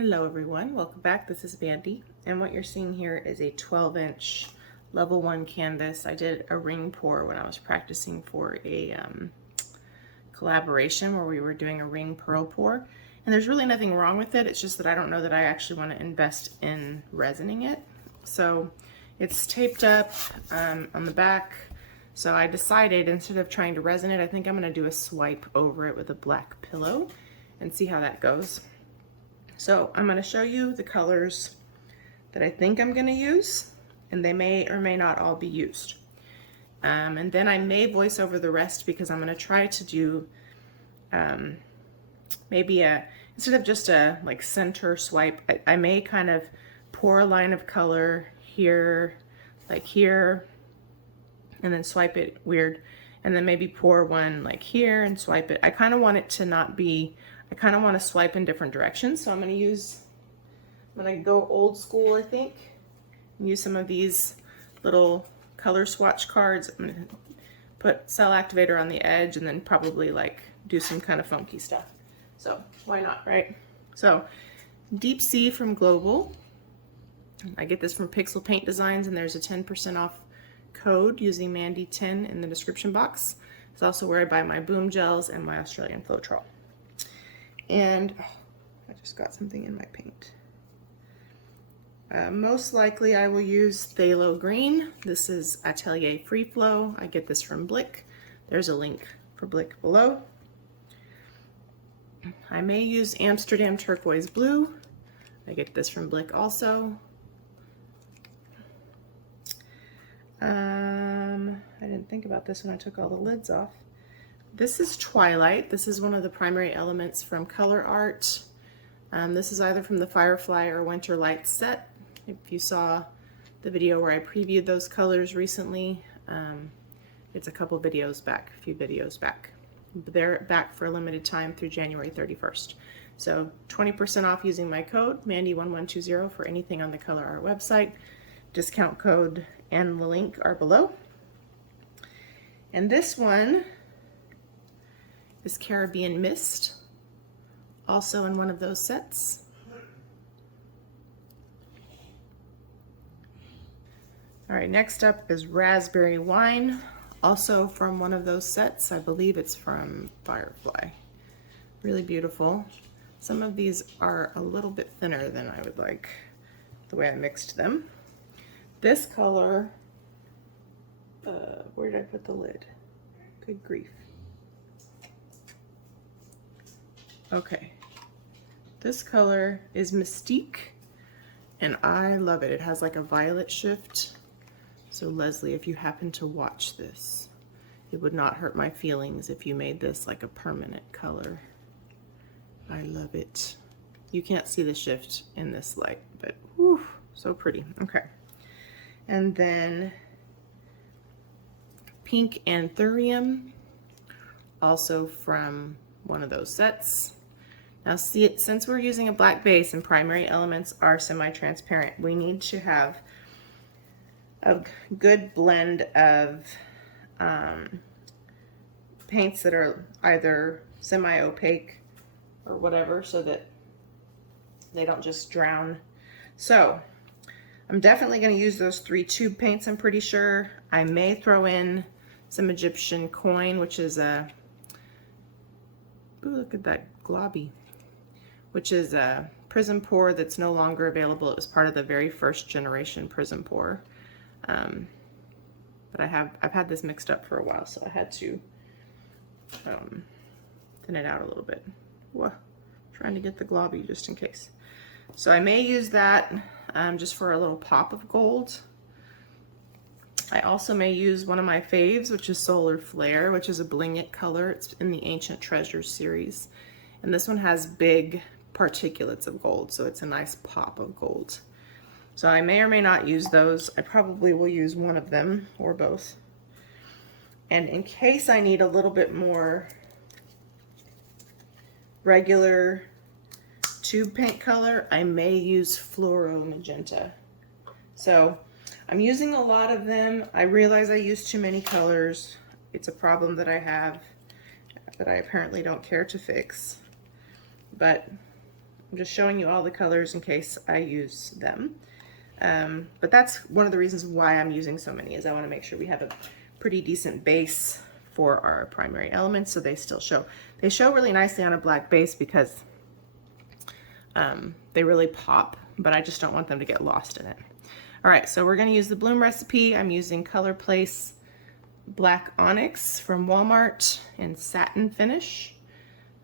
Hello everyone, welcome back. This is Mandy, and what you're seeing here is a 12-inch level 1 canvas. I did a ring pour when I was practicing for a collaboration where we were doing a ring pearl pour, and there's really nothing wrong with it. It's just that I don't know that I actually want to invest in resining it. So it's taped up on the back, so I decided instead of trying to resin it, I think I'm going to do a swipe over it with a black pillow and see how that goes. So I'm going to show you the colors that I think I'm going to use, and they may or may not all be used. And then I may voice over the rest because I'm going to try to do maybe instead of just a like center swipe, I may kind of pour a line of color here, like here, and then swipe it weird, and then maybe pour one like here and swipe it. I kind of want it to not be, I kind of want to swipe in different directions, so I'm going to go old school, I think, and use some of these little color swatch cards. I'm going to put cell activator on the edge and then probably like do some kind of funky stuff. So why not, right? So Deep Sea from Global. I get this from Pixel Paint Designs, and there's a 10% off code using Mandy10 in the description box. It's also where I buy my boom gels and my Australian Floetrol. And oh, I just got something in my paint. Most likely I will use Phthalo Green. This is Atelier Free Flow. I get this from Blick. There's a link for Blick below. I may use Amsterdam Turquoise Blue. I get this from Blick also. I didn't think about this when I took all the lids off. This is Twilight. This is one of the primary elements from Colourarte. This is either from the Firefly or Winter Light set. If you saw the video where I previewed those colors recently, it's a couple videos back, a few videos back. They're back for a limited time through January 31st. So 20% off using my code, Mandy1120, for anything on the Colourarte website. Discount code and the link are below. And this one is Caribbean Mist, also in one of those sets. All right, next up is Raspberry Wine, also from one of those sets. I believe it's from Firefly. Really beautiful. Some of these are a little bit thinner than I would like, the way I mixed them. This color, where did I put the lid? Good grief. Okay, this color is Mystique, and I love it. It has like a violet shift. So Leslie, if you happen to watch this, it would not hurt my feelings if you made this like a permanent color. I love it. You can't see the shift in this light, but whew, so pretty. Okay. And then Pink Anthurium, also from one of those sets. Now see, since we're using a black base and primary elements are semi-transparent, we need to have a good blend of paints that are either semi-opaque or whatever, so that they don't just drown. So I'm definitely going to use those 3 tube paints, I'm pretty sure. I may throw in some Egyptian coin, which is a, ooh, look at that globby, which is a PrizmPour that's no longer available. It was part of the very first generation PrizmPour. But I've had this mixed up for a while, so I had to thin it out a little bit. Whoa, trying to get the globby just in case. So I may use that just for a little pop of gold. I also may use one of my faves, which is Solar Flare, which is a Bling It color. It's in the Ancient Treasures series. And this one has big particulates of gold, so it's a nice pop of gold. So I may or may not use those. I probably will use one of them or both. And in case I need a little bit more regular tube paint color, I may use Fluoro Magenta. So I'm using a lot of them. I realize I use too many colors. It's a problem that I have that I apparently don't care to fix. But I'm just showing you all the colors in case I use them. But that's one of the reasons why I'm using so many, is I want to make sure we have a pretty decent base for our primary elements, so they still show. They show really nicely on a black base because they really pop, but I just don't want them to get lost in it. All right, so we're going to use the bloom recipe. I'm using Color Place Black Onyx from Walmart in satin finish.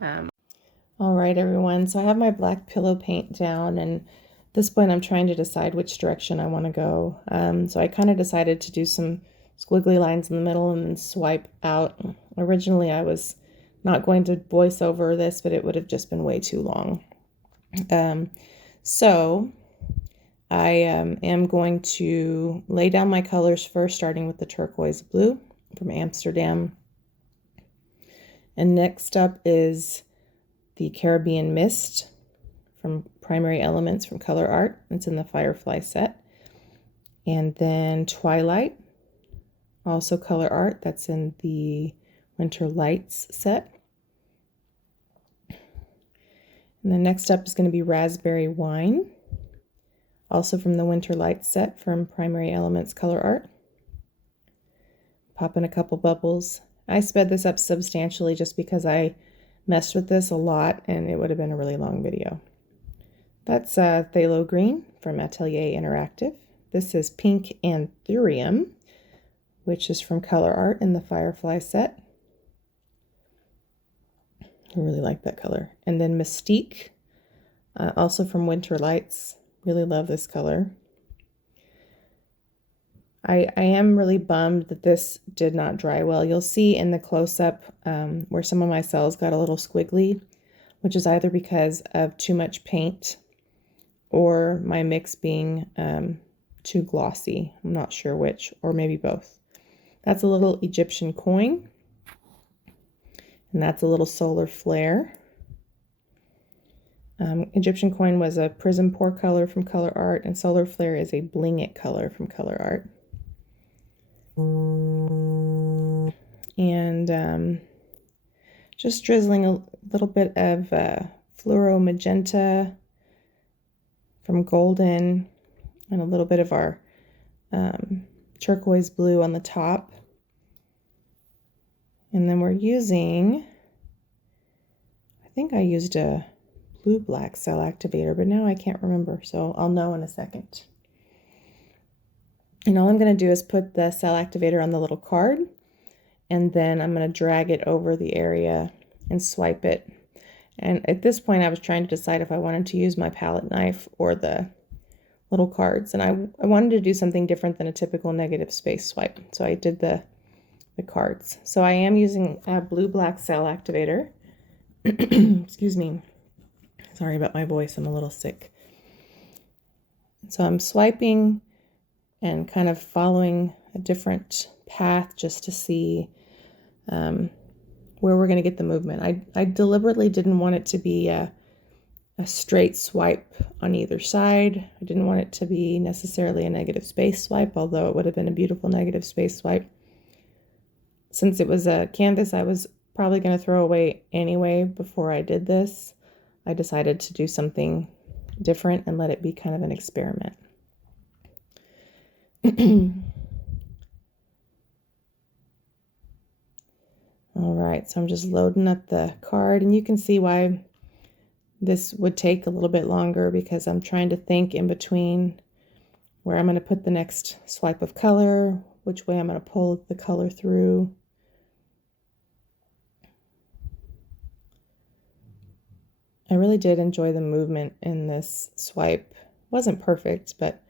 All right, everyone, so I have my black pillow paint down, and at this point I'm trying to decide which direction I want to go. So I kind of decided to do some squiggly lines in the middle and then swipe out. Originally I was not going to voice over this, but it would have just been way too long. So I am going to lay down my colors first, starting with the turquoise blue from Amsterdam. And next up is the Caribbean Mist from Primary Elements from Colourarte. It's in the Firefly set. And then Twilight, also Colourarte. That's in the Winter Lights set. And then next up is going to be Raspberry Wine, also from the Winter Lights set from Primary Elements Colourarte. Pop in a couple bubbles. I sped this up substantially just because I messed with this a lot and it would have been a really long video. That's Phthalo Green from Atelier Interactive. This is Pink Anthurium, which is from Colourarte in the Firefly set. I really like that color. And then Mystique, also from Winter Lights. Really love this color. I am really bummed that this did not dry well. You'll see in the close-up where some of my cells got a little squiggly, which is either because of too much paint or my mix being too glossy. I'm not sure which, or maybe both. That's a little Eqgyptian coin, and that's a little solar flare. Eqgyptian coin was a PrizmPour color from Colourarte, and solar flare is a Bling color from Colourarte. And just drizzling a little bit of fluoro magenta from Golden, and a little bit of our turquoise blue on the top. And then we're using, I think I used a blue-black cell activator, but now I can't remember, so I'll know in a second. And all I'm going to do is put the cell activator on the little card, and then I'm going to drag it over the area and swipe it. And at this point I was trying to decide if I wanted to use my palette knife or the little cards, and I wanted to do something different than a typical negative space swipe, so I did the cards. So I am using a blue-black cell activator. Excuse me. Sorry about my voice, I'm a little sick. So I'm swiping and kind of following a different path just to see where we're going to get the movement. I deliberately didn't want it to be a straight swipe on either side. I didn't want it to be necessarily a negative space swipe, although it would have been a beautiful negative space swipe. Since it was a canvas I was probably going to throw away anyway before I did this, I decided to do something different and let it be kind of an experiment. All right, so I'm just loading up the card, and you can see why this would take a little bit longer, because I'm trying to think in between where I'm going to put the next swipe of color, which way I'm going to pull the color through. I really did enjoy the movement in this swipe. It wasn't perfect, but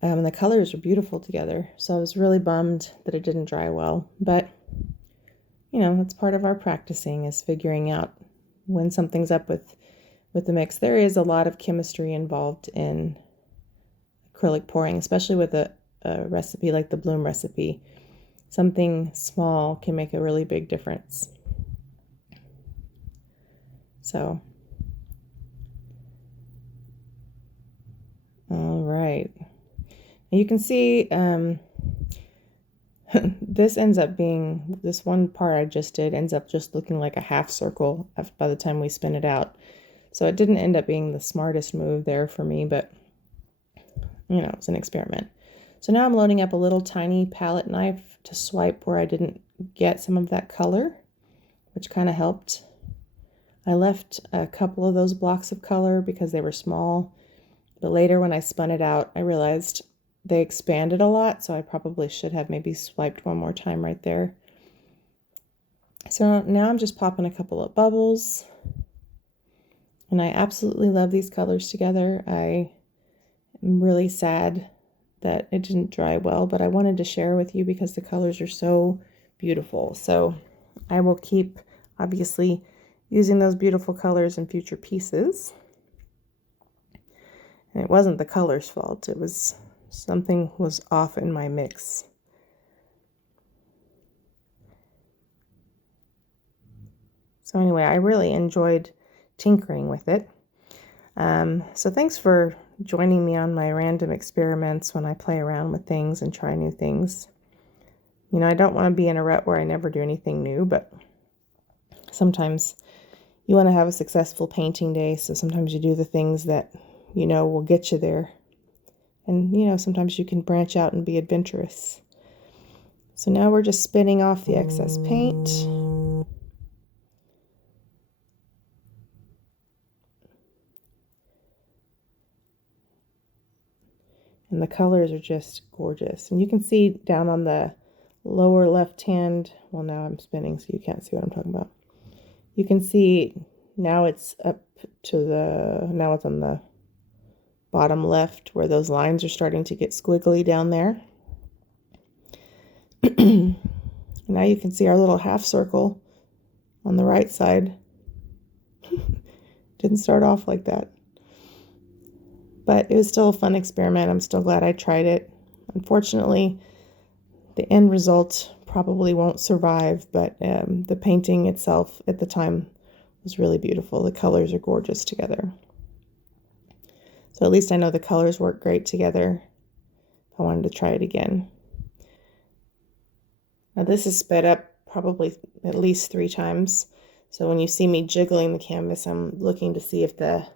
the colors are beautiful together. So I was really bummed that it didn't dry well. But, you know, that's part of our practicing, is figuring out when something's up with the mix. There is a lot of chemistry involved in acrylic pouring, especially with a recipe like the bloom recipe. Something small can make a really big difference. So, all right. You can see this ends up being, this one part I just did ends up just looking like a half circle by the time we spin it out. So it didn't end up being the smartest move there for me, but you know, it's an experiment. So now I'm loading up a little tiny palette knife to swipe where I didn't get some of that color, which kind of helped. I left a couple of those blocks of color because they were small, but later when I spun it out, I realized they expanded a lot, so I probably should have maybe swiped one more time right there. So now I'm just popping a couple of bubbles, and I absolutely love these colors together. I am really sad that it didn't dry well, but I wanted to share with you because the colors are so beautiful. So I will keep, obviously, using those beautiful colors in future pieces. And it wasn't the color's fault. It was something was off in my mix. So anyway, I really enjoyed tinkering with it. So thanks for joining me on my random experiments when I play around with things and try new things. You know, I don't want to be in a rut where I never do anything new, but sometimes you want to have a successful painting day, so sometimes you do the things that you know will get you there. And, you know, sometimes you can branch out and be adventurous. So now we're just spinning off the excess paint. And the colors are just gorgeous. And you can see down on the lower left hand, well, now I'm spinning so you can't see what I'm talking about. You can see now it's up to the, now it's on the bottom left where those lines are starting to get squiggly down there. Now you can see our little half circle on the right side. Didn't start off like that. But it was still a fun experiment. I'm still glad I tried it. Unfortunately, the end result probably won't survive, but the painting itself at the time was really beautiful. The colors are gorgeous together. So at least I know the colors work great together. I wanted to try it again. Now this is sped up probably at least 3 times. So when you see me jiggling the canvas, I'm looking to see if the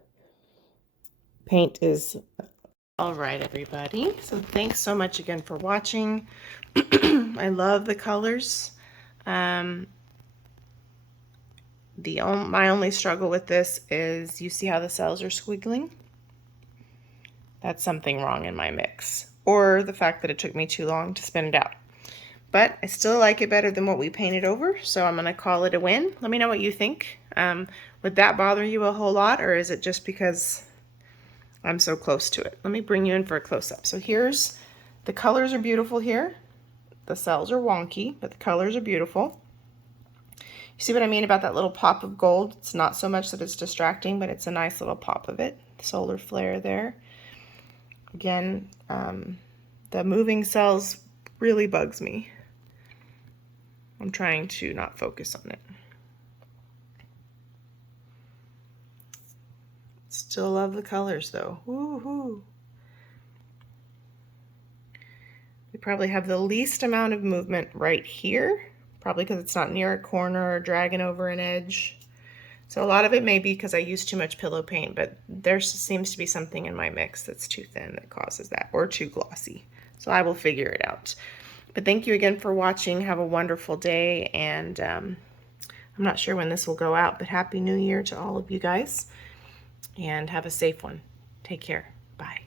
paint is all right, everybody. So thanks so much again for watching. I love the colors. My only struggle with this is you see how the cells are squiggling? That's something wrong in my mix, or the fact that it took me too long to spin it out. But I still like it better than what we painted over, so I'm gonna call it a win. Let me know what you think. Would that bother you a whole lot, or is it just because I'm so close to it? Let me bring you in for a close-up. So here's, the colors are beautiful here. The cells are wonky, but the colors are beautiful. You see what I mean about that little pop of gold? It's not so much that it's distracting, but it's a nice little pop of it. Solar flare there. Again, the moving cells really bugs me. I'm trying to not focus on it. Still love the colors though. Woohoo! We probably have the least amount of movement right here, probably because it's not near a corner or dragging over an edge. So a lot of it may be because I use too much pillow paint, but there seems to be something in my mix that's too thin that causes that, or too glossy. So I will figure it out. But thank you again for watching. Have a wonderful day, and I'm not sure when this will go out, but Happy New Year to all of you guys, and have a safe one. Take care. Bye.